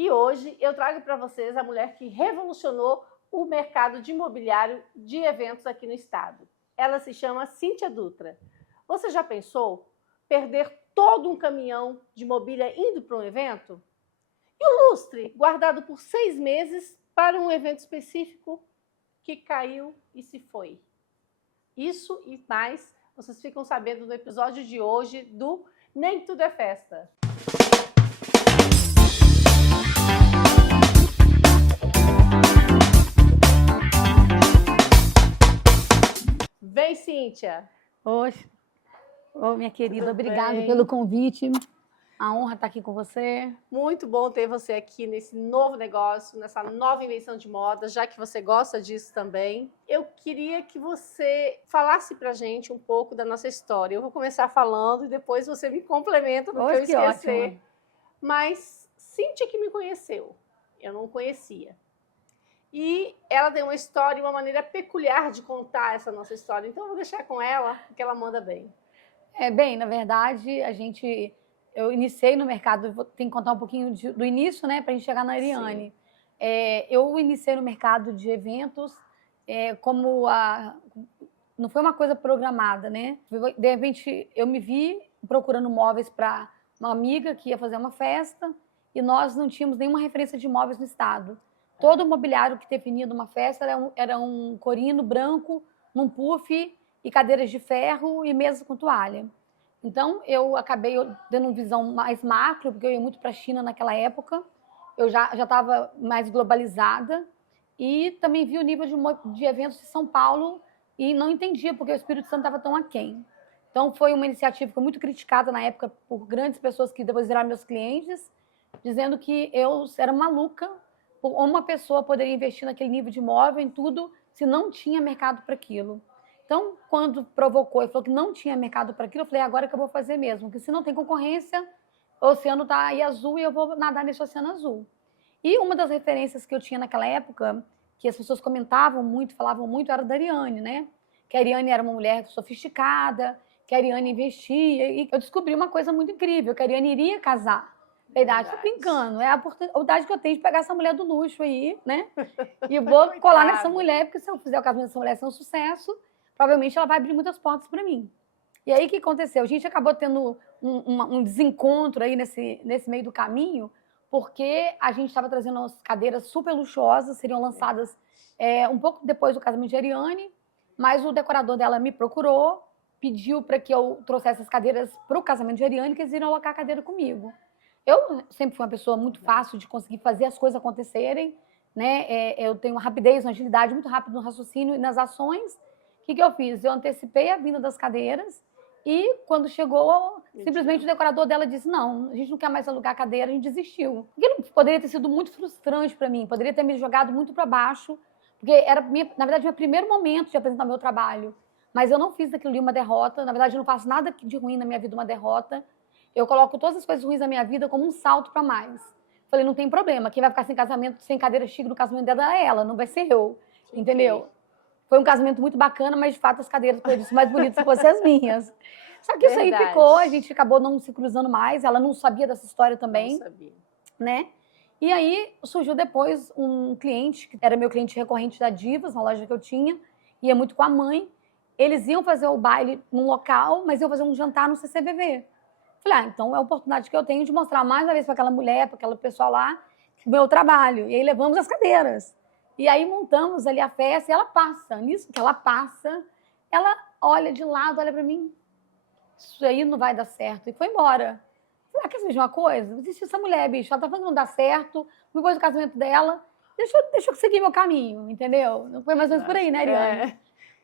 E hoje eu trago para vocês a mulher que revolucionou o mercado de imobiliário de eventos aqui no estado. Ela se chama Cíntia Dutra. Você já pensou perder todo um caminhão de mobília indo para um evento? E o lustre guardado por 6 meses para um evento específico que caiu e se foi? Isso e mais vocês ficam sabendo no episódio de hoje do Nem Tudo é Festa. Vem, Cíntia. Oi, minha querida, Tudo obrigada bem? pelo convite. A honra estar aqui com você. Muito bom ter você aqui nesse novo negócio, nessa nova invenção de moda, já que você gosta disso também. Eu queria que você falasse pra gente um pouco da nossa história. Eu vou começar falando e depois você me complementa no que eu esquecer. Ótimo. Mas Cíntia que me conheceu, eu não conhecia. E ela tem uma história e uma maneira peculiar de contar essa nossa história. Então eu vou deixar com ela, porque ela manda bem. Bem, na verdade, eu iniciei no mercado, tenho que contar um pouquinho do início, né, para a gente chegar na Ariane. Eu iniciei no mercado de eventos não foi uma coisa programada, né? De repente, eu me vi procurando móveis para uma amiga que ia fazer uma festa e nós não tínhamos nenhuma referência de móveis no estado. Todo o mobiliário que definia de uma festa era um corino branco, num puff e cadeiras de ferro e mesas com toalha. Então, eu acabei dando uma visão mais macro, porque eu ia muito para a China naquela época. Eu já estava mais globalizada e também vi o nível de eventos de São Paulo e não entendia porque o Espírito Santo estava tão aquém. Então, foi uma iniciativa que foi muito criticada na época por grandes pessoas que depois viraram meus clientes, dizendo que eu era maluca. Uma pessoa poderia investir naquele nível de imóvel em tudo se não tinha mercado para aquilo. Então, quando provocou e falou que não tinha mercado para aquilo, eu falei, agora que eu vou fazer mesmo, porque se não tem concorrência, o oceano está aí azul e eu vou nadar nesse oceano azul. E uma das referências que eu tinha naquela época, que as pessoas comentavam muito, falavam muito, era da Ariane, né? Que a Ariane era uma mulher sofisticada, que a Ariane investia, e eu descobri uma coisa muito incrível, que a Ariane iria casar. Verdade, tô brincando. É a oportunidade que eu tenho de pegar essa mulher do luxo aí, né? E vou colar nessa mulher, porque se eu fizer o casamento dessa mulher ser um sucesso, provavelmente ela vai abrir muitas portas para mim. E aí o que aconteceu? A gente acabou tendo um desencontro aí nesse meio do caminho, porque a gente estava trazendo umas cadeiras super luxuosas, seriam lançadas um pouco depois do casamento de Ariane, mas o decorador dela me procurou, pediu para que eu trouxesse as cadeiras para o casamento de Ariane, que eles iriam alocar a cadeira comigo. Eu sempre fui uma pessoa muito fácil de conseguir fazer as coisas acontecerem, né? Eu tenho uma rapidez, uma agilidade muito rápida no raciocínio e nas ações. O que eu fiz? Eu antecipei a vinda das cadeiras e, quando chegou, simplesmente o decorador dela disse, não, a gente não quer mais alugar a cadeira, a gente desistiu. Porque poderia ter sido muito frustrante para mim, poderia ter me jogado muito para baixo, porque era, na verdade, meu primeiro momento de apresentar meu trabalho. Mas eu não fiz daquilo ali uma derrota, na verdade, eu não faço nada de ruim na minha vida uma derrota. Eu coloco todas as coisas ruins da minha vida como um salto para mais. Falei, não tem problema, quem vai ficar sem casamento, sem cadeira chique no casamento dela é ela, não vai ser eu, entendeu? Foi um casamento muito bacana, mas de fato as cadeiras foram mais bonitas que fossem as minhas. Só que isso aí ficou, a gente acabou não se cruzando mais, ela não sabia dessa história também, né? E aí surgiu depois um cliente, que era meu cliente recorrente da Divas, uma loja que eu tinha, ia muito com a mãe. Eles iam fazer o baile num local, mas iam fazer um jantar no CCBV. Falei, então é a oportunidade que eu tenho de mostrar mais uma vez para aquela mulher, para aquele pessoal lá, o meu trabalho. E aí levamos as cadeiras. E aí montamos ali a festa e ela passa. Nisso que ela passa, ela olha de lado, olha para mim. Isso aí não vai dar certo. E foi embora. Falei, quer saber de uma coisa? Não existe essa mulher, bicho. Ela tá falando que não dá certo. Depois do casamento dela, deixa eu seguir meu caminho, entendeu? Não foi mais ou menos por aí, né, Ariane?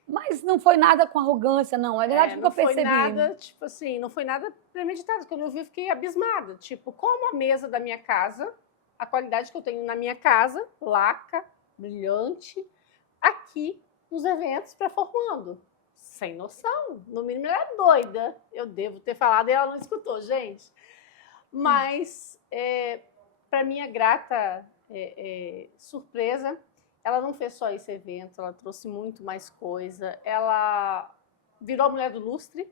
Mas não foi nada com arrogância, não. É verdade que eu percebi. Não foi nada, tipo assim, não foi nada premeditado. Quando eu vi, eu fiquei abismada. Tipo, como a mesa da minha casa, a qualidade que eu tenho na minha casa, laca, brilhante, aqui nos eventos performando. Sem noção. No mínimo, ela é doida. Eu devo ter falado e ela não escutou, gente. Mas, para minha grata surpresa, ela não fez só esse evento, ela trouxe muito mais coisa. Ela virou a mulher do lustre.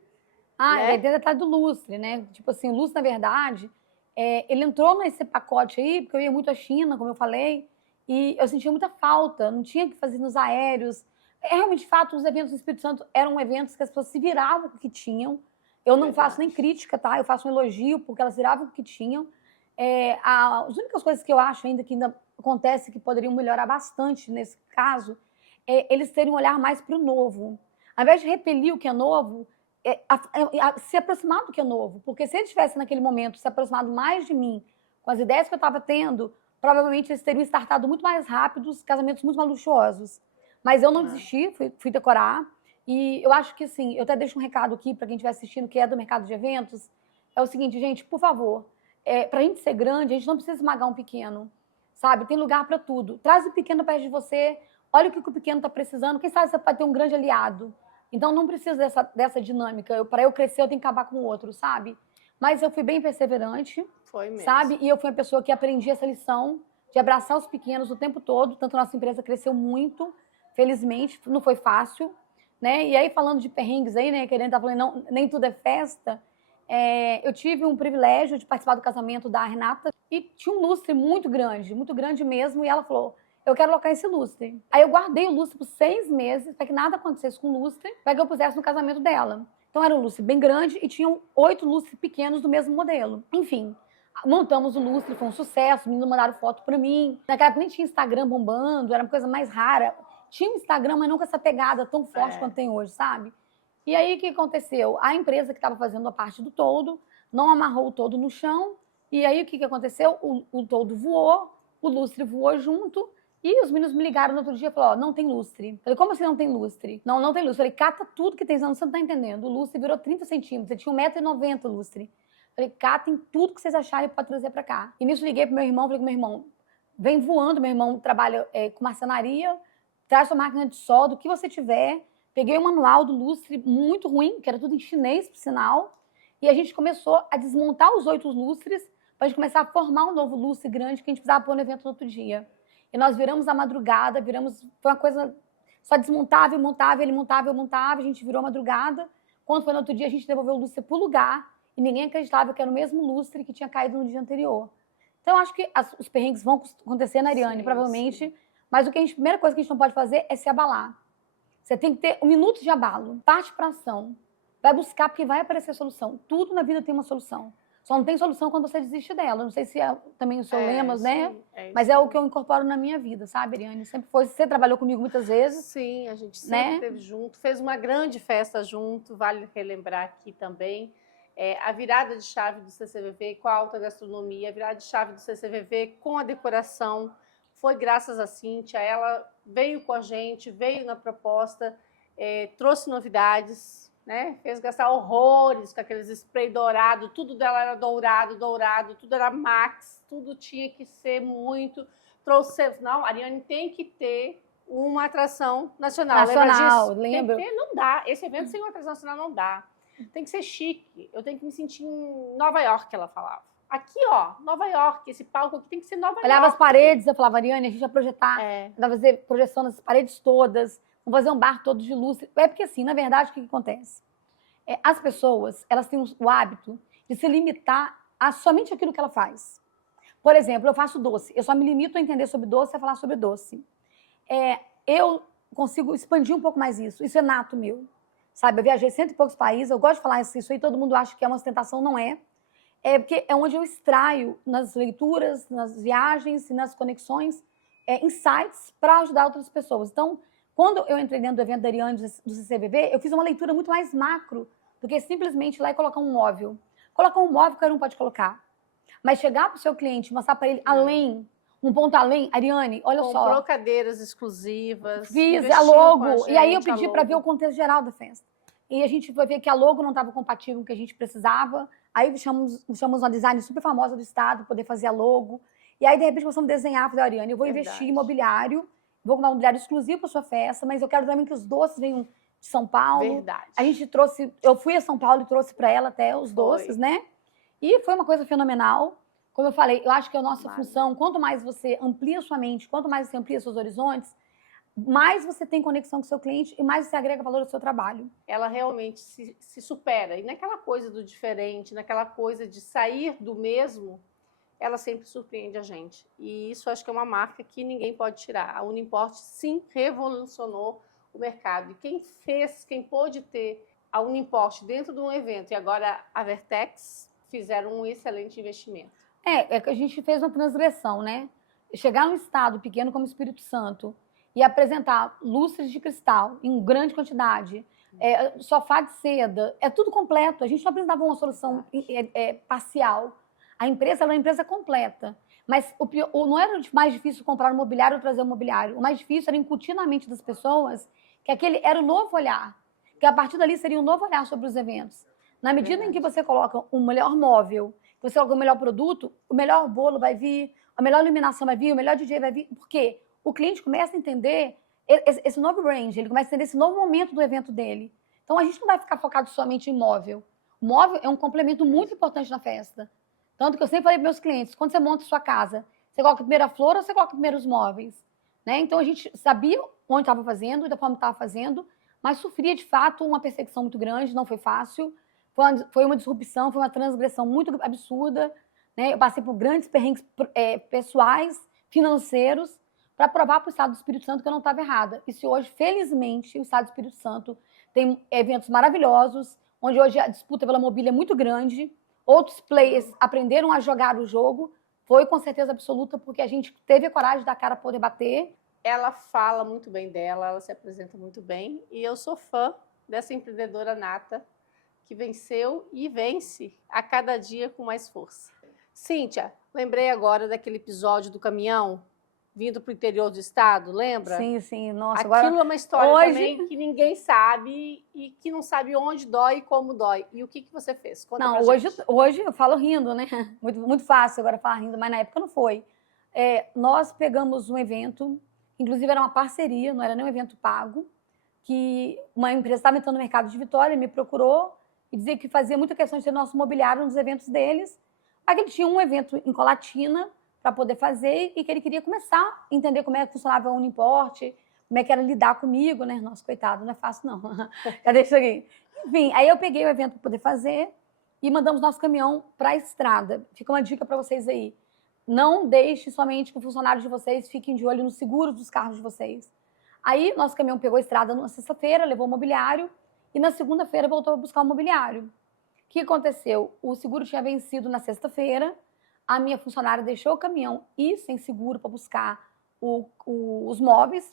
A ideia tá do lustre, né? Tipo assim, o lustre, na verdade, ele entrou nesse pacote aí, porque eu ia muito à China, como eu falei, e eu sentia muita falta, não tinha o que fazer nos aéreos. Realmente, de fato, os eventos do Espírito Santo eram eventos que as pessoas se viravam com o que tinham. Eu não faço nem crítica, tá? Eu faço um elogio, porque elas viravam com o que tinham. As únicas coisas que eu acho ainda que ainda acontece que poderiam melhorar bastante nesse caso é eles terem um olhar mais para o novo. Ao invés de repelir o que é novo, se aproximar do que é novo. Porque se eles tivessem naquele momento se aproximado mais de mim, com as ideias que eu estava tendo, provavelmente eles teriam startado muito mais rápido, os casamentos muito mais luxuosos. Mas eu não desisti, fui decorar. E eu acho que, assim, eu até deixo um recado aqui para quem estiver assistindo, que é do mercado de eventos. É o seguinte, gente, por favor, para a gente ser grande, a gente não precisa esmagar um pequeno, sabe? Tem lugar para tudo. Traz o pequeno perto de você, olha o que o pequeno está precisando. Quem sabe você pode ter um grande aliado. Então, não precisa dessa dinâmica. Para eu crescer, eu tenho que acabar com o outro, sabe? Mas eu fui bem perseverante, Foi mesmo. Sabe? E eu fui uma pessoa que aprendi essa lição de abraçar os pequenos o tempo todo. Tanto a nossa empresa cresceu muito, felizmente, não foi fácil, né? E aí, falando de perrengues aí, né? Que a gente tá falando, não, nem tudo é festa. Eu tive um privilégio de participar do casamento da Renata e tinha um lustre muito grande mesmo. E ela falou, eu quero colocar esse lustre. Aí eu guardei o lustre por 6 meses para que nada acontecesse com o lustre, para que eu pusesse no casamento dela. Então era um lustre bem grande e tinham 8 lustres pequenos do mesmo modelo. Enfim, montamos o lustre, foi um sucesso, os meninos mandaram foto para mim. Naquela época nem tinha Instagram bombando, era uma coisa mais rara. Tinha um Instagram, mas não com essa pegada tão forte quanto tem hoje, sabe? E aí, o que aconteceu? A empresa que estava fazendo a parte do toldo não amarrou o toldo no chão. E aí, o que aconteceu? O toldo voou, o lustre voou junto. E os meninos me ligaram no outro dia e falaram, não tem lustre. Falei, como assim não tem lustre? Não tem lustre. Falei, cata tudo que tem, você não está entendendo. O lustre virou 30 centímetros, ele tinha 1,90 m o lustre. Falei, catem tudo que vocês acharem para trazer para cá. E nisso liguei pro meu irmão, falei com meu irmão, vem voando, meu irmão trabalha com marcenaria, traz sua máquina de solda, o que você tiver. Peguei o manual do lustre muito ruim, que era tudo em chinês, por sinal, e a gente começou a desmontar os 8 lustres para a gente começar a formar um novo lustre grande que a gente precisava pôr no evento no outro dia. E nós viramos a madrugada, foi uma coisa, só desmontava e montava, ele montava, eu montava, a gente virou a madrugada. Quando foi no outro dia, a gente devolveu o lustre pro lugar e ninguém acreditava que era o mesmo lustre que tinha caído no dia anterior. Então, eu acho que os perrengues vão acontecer na Ariane, sim, provavelmente, sim. Mas a primeira coisa que a gente não pode fazer é se abalar. Você tem que ter 1 minuto de abalo, parte para ação, vai buscar porque vai aparecer solução. Tudo na vida tem uma solução. Só não tem solução quando você desiste dela. Não sei se é também o seu lema, né? Mas é o que eu incorporo na minha vida, sabe, Ariane? Sempre foi. Você trabalhou comigo muitas vezes. Sim, a gente sempre esteve junto. Fez uma grande festa junto, vale relembrar aqui também. A virada de chave do CCVV com a alta gastronomia, a virada de chave do CCVV com a decoração, foi graças a Cíntia. Ela veio com a gente, veio na proposta, trouxe novidades, né? Fez gastar horrores com aqueles spray dourado, tudo dela era dourado, tudo era max, tudo tinha que ser muito. Não, a Ariane tem que ter uma atração nacional. Lembra disso? Lembro. Tem que ter, não dá. Esse evento sem uma atração nacional não dá. Tem que ser chique. Eu tenho que me sentir em Nova York, ela falava. Aqui, ó, Nova York, esse palco aqui tem que ser Nova York. Olhava as paredes, eu falava, Ariane, a gente vai projetar, vai fazer projeção nas paredes todas, vamos fazer um bar todo de luz. Porque assim, na verdade, o que acontece? As pessoas, elas têm o hábito de se limitar a somente aquilo que ela faz. Por exemplo, eu faço doce, eu só me limito a entender sobre doce e a falar sobre doce. Eu consigo expandir um pouco mais isso é nato meu. Sabe, eu viajei 100 e poucos países, eu gosto de falar isso aí, todo mundo acha que é uma ostentação, não é. Porque é onde eu extraio nas leituras, nas viagens e nas conexões, insights para ajudar outras pessoas. Então, quando eu entrei dentro do evento da Ariane do CCVV, eu fiz uma leitura muito mais macro do que simplesmente ir lá e colocar um móvel. Colocar um móvel, qualquer um pode colocar. Mas chegar para o seu cliente, mostrar para ele além, um ponto além, Ariane, olha só. Comprou cadeiras exclusivas. Fiz a logo. E aí eu pedi para ver o contexto geral da festa. E a gente foi ver que a logo não estava compatível com o que a gente precisava. Aí chamamos uma designer super famosa do estado para poder fazer a logo. E aí, de repente, começamos a desenhar. Falei, Ariane, eu vou investir em imobiliário, vou comprar um mobiliário exclusivo para sua festa, mas eu quero também que os doces venham de São Paulo. Verdade. A gente trouxe, eu fui a São Paulo e trouxe para ela até os doces, né? E foi uma coisa fenomenal. Como eu falei, eu acho que a nossa função, quanto mais você amplia sua mente, quanto mais você amplia seus horizontes, mais você tem conexão com o seu cliente e mais você agrega valor ao seu trabalho. Ela realmente se supera. E naquela coisa do diferente, naquela coisa de sair do mesmo, ela sempre surpreende a gente. E isso acho que é uma marca que ninguém pode tirar. A Unimport, sim, revolucionou o mercado. E quem pôde ter a Unimport dentro de um evento e agora a Vertex fizeram um excelente investimento. É que a gente fez uma transgressão, né? Chegar num estado pequeno como o Espírito Santo e apresentar lustres de cristal em grande quantidade, sofá de seda, é tudo completo. A gente não apresentava uma solução parcial. A empresa era uma empresa completa. Mas não era mais difícil comprar um mobiliário ou trazer um mobiliário. O mais difícil era incutir na mente das pessoas que aquele era o novo olhar, que a partir dali seria um novo olhar sobre os eventos. Na medida em que você coloca um melhor móvel, você coloca o melhor produto, o melhor bolo vai vir, a melhor iluminação vai vir, o melhor DJ vai vir. Por quê? O cliente começa a entender esse novo range, ele começa a entender esse novo momento do evento dele. Então, a gente não vai ficar focado somente em móvel. O móvel é um complemento muito importante na festa. Tanto que eu sempre falei para meus clientes, quando você monta sua casa, você coloca primeiro a flor ou você coloca primeiro os móveis? Né? Então, a gente sabia onde estava fazendo e da forma que estava fazendo, mas sofria, de fato, uma perseguição muito grande, não foi fácil. Foi uma disrupção, foi uma transgressão muito absurda. Né? Eu passei por grandes perrengues pessoais, financeiros, para provar para o Estado do Espírito Santo que eu não estava errada. E se hoje, felizmente, o Estado do Espírito Santo tem eventos maravilhosos, onde hoje a disputa pela mobília é muito grande, outros players aprenderam a jogar o jogo, foi com certeza absoluta, porque a gente teve a coragem de dar cara para poder bater. Ela fala muito bem dela, ela se apresenta muito bem, e eu sou fã dessa empreendedora nata, que venceu e vence a cada dia com mais força. Cíntia, lembrei agora daquele episódio do caminhão vindo para o interior do estado, lembra? Sim, sim. Nossa, aquilo agora, é uma história hoje... também que ninguém sabe e que não sabe onde dói e como dói. E o que você fez? Conta não, pra gente. Hoje eu falo rindo, né? Muito, muito fácil agora falar rindo, mas na época não foi. Nós pegamos um evento, inclusive era uma parceria, não era nem um evento pago, que uma empresa estava entrando no mercado de Vitória, me procurou e dizia que fazia muita questão de ter nosso mobiliário nos eventos deles. Aí ele tinha um evento em Colatina para poder fazer e que ele queria começar a entender como é que funcionava a Unimport, como é que era lidar comigo, né? Nossa, coitado, não é fácil não. Cadê isso aqui? Enfim, aí eu peguei o evento para poder fazer e mandamos nosso caminhão para a estrada. Fica uma dica para vocês aí. Não deixe somente que os funcionários de vocês fiquem de olho nos seguros dos carros de vocês. Aí nosso caminhão pegou a estrada na sexta-feira, levou o mobiliário e na segunda-feira voltou para buscar o mobiliário. O que aconteceu? O seguro tinha vencido na sexta-feira, a minha funcionária deixou o caminhão ir sem seguro para buscar os móveis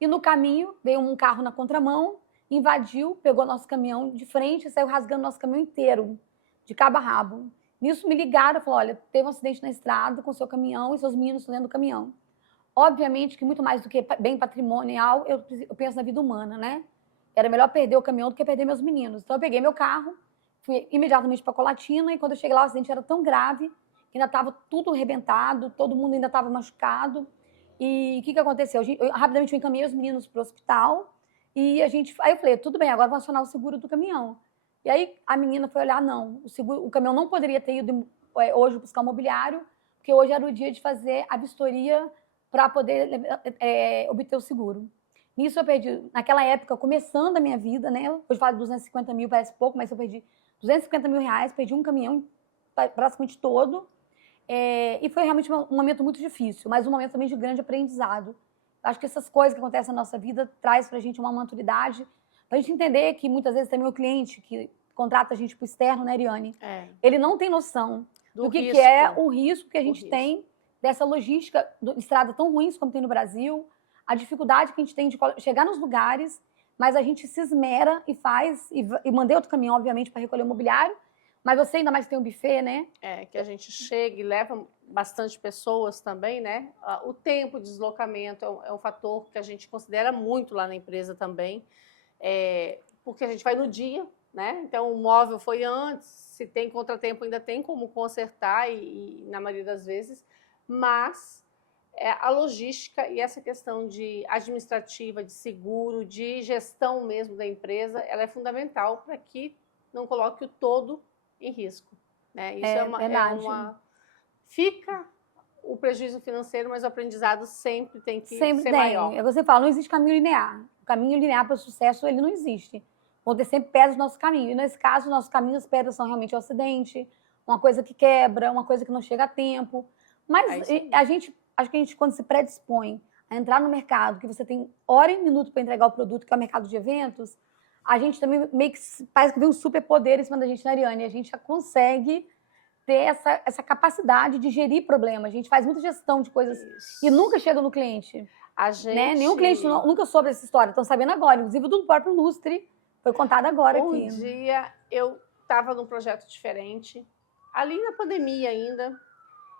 e no caminho veio um carro na contramão, invadiu, pegou nosso caminhão de frente e saiu rasgando nosso caminhão inteiro, de cabo a rabo. Nisso me ligaram e falaram, olha, teve um acidente na estrada com seu caminhão e seus meninos estão dentro do caminhão. Obviamente que muito mais do que bem patrimonial, eu penso na vida humana, né? Era melhor perder o caminhão do que perder meus meninos. Então eu peguei meu carro, fui imediatamente para Colatina e quando eu cheguei lá o acidente era tão grave que ainda estava tudo arrebentado, todo mundo ainda estava machucado. E o que aconteceu? Eu rapidamente encaminhei os meninos para o hospital e aí eu falei, tudo bem, agora vou acionar o seguro do caminhão. E aí a menina foi olhar, não, o caminhão não poderia ter ido hoje buscar o mobiliário, porque hoje era o dia de fazer a vistoria para poder obter o seguro. Nisso eu perdi, naquela época, começando a minha vida, né? Hoje falo de 250 mil, parece pouco, mas eu perdi 250 mil reais, perdi um caminhão praticamente todo. E foi realmente um momento muito difícil, mas um momento também de grande aprendizado. Acho que essas coisas que acontecem na nossa vida traz pra gente uma maturidade, pra gente entender que muitas vezes também o cliente que contrata a gente pro externo, né, Ariane? Ele não tem noção do que é o risco que a gente tem dessa logística de estrada tão ruins como tem no Brasil, a dificuldade que a gente tem de chegar nos lugares, mas a gente se esmera e faz, e mandei outro caminhão, obviamente, para recolher o mobiliário, mas você ainda mais tem um buffet, né? Que a gente chega e leva bastante pessoas também, né? O tempo de deslocamento é um fator que a gente considera muito lá na empresa também, porque a gente vai no dia, né? Então, o móvel foi antes, se tem contratempo ainda tem como consertar, e na maioria das vezes, mas a logística e essa questão de administrativa, de seguro, de gestão mesmo da empresa, ela é fundamental para que não coloque o todo em risco. Né? Isso fica o prejuízo financeiro, mas o aprendizado sempre tem que ser maior. Você fala, não existe caminho linear. O caminho linear para o sucesso, ele não existe. Vão ter sempre pedras no nosso caminho. E nesse caso, nossos caminhos, as pedras são realmente o acidente, uma coisa que quebra, uma coisa que não chega a tempo. Mas acho que a gente, quando se predispõe a entrar no mercado, que você tem hora e minuto para entregar o produto, que é o mercado de eventos, a gente também meio que parece que vem um superpoder em cima da gente, na Ariane. A gente já consegue ter essa capacidade de gerir problemas. A gente faz muita gestão de coisas e nunca chega no cliente. Né? Nenhum cliente nunca soube essa história. Estão sabendo agora. Inclusive do próprio Lustre. Foi contado agora aqui. Um dia eu estava num projeto diferente, ali na pandemia ainda,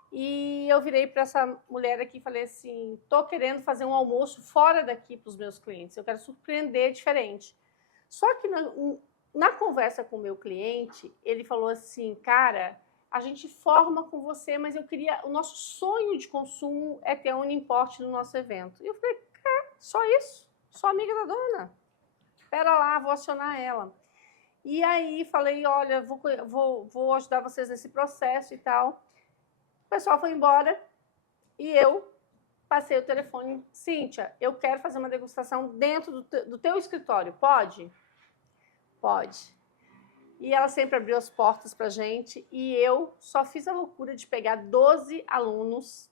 e eu virei para essa mulher aqui e falei assim, estou querendo fazer um almoço fora daqui para os meus clientes. Eu quero surpreender diferente. Só que na conversa com o meu cliente, ele falou assim, cara, a gente forma com você, mas o nosso sonho de consumo é ter a Unimport no nosso evento. E eu falei, cara, só isso? Sou amiga da dona. Espera lá, vou acionar ela. E aí falei, olha, vou ajudar vocês nesse processo e tal. O pessoal foi embora e eu passei o telefone. Cíntia, eu quero fazer uma degustação dentro do teu escritório, pode? Pode. E ela sempre abriu as portas para a gente e eu só fiz a loucura de pegar 12 alunos,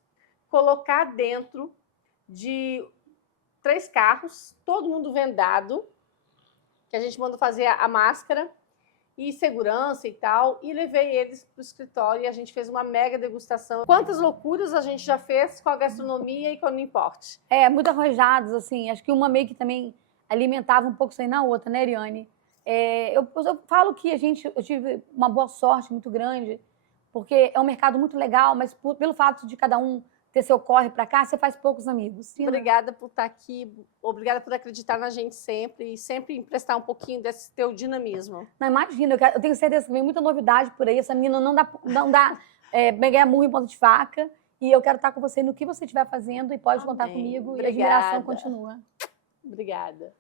colocar dentro de 3 carros, todo mundo vendado, que a gente mandou fazer a máscara e segurança e tal, e levei eles para o escritório e a gente fez uma mega degustação. Quantas loucuras a gente já fez com a gastronomia e com a Unimport? Muito arrojados, assim. Acho que uma meio que também alimentava um pouco isso aí na outra, né, Ariane? Eu falo que eu tive uma boa sorte muito grande, porque é um mercado muito legal, mas pelo fato de cada um ter seu corre para cá, você faz poucos amigos. Sim, obrigada por estar aqui, obrigada por acreditar na gente sempre e sempre emprestar um pouquinho desse teu dinamismo. Não, imagina, eu tenho certeza que vem muita novidade por aí, essa menina não dá ganhar murro em ponta de faca, e eu quero estar com você no que você estiver fazendo e pode contar comigo. Obrigada. E a admiração continua. Obrigada.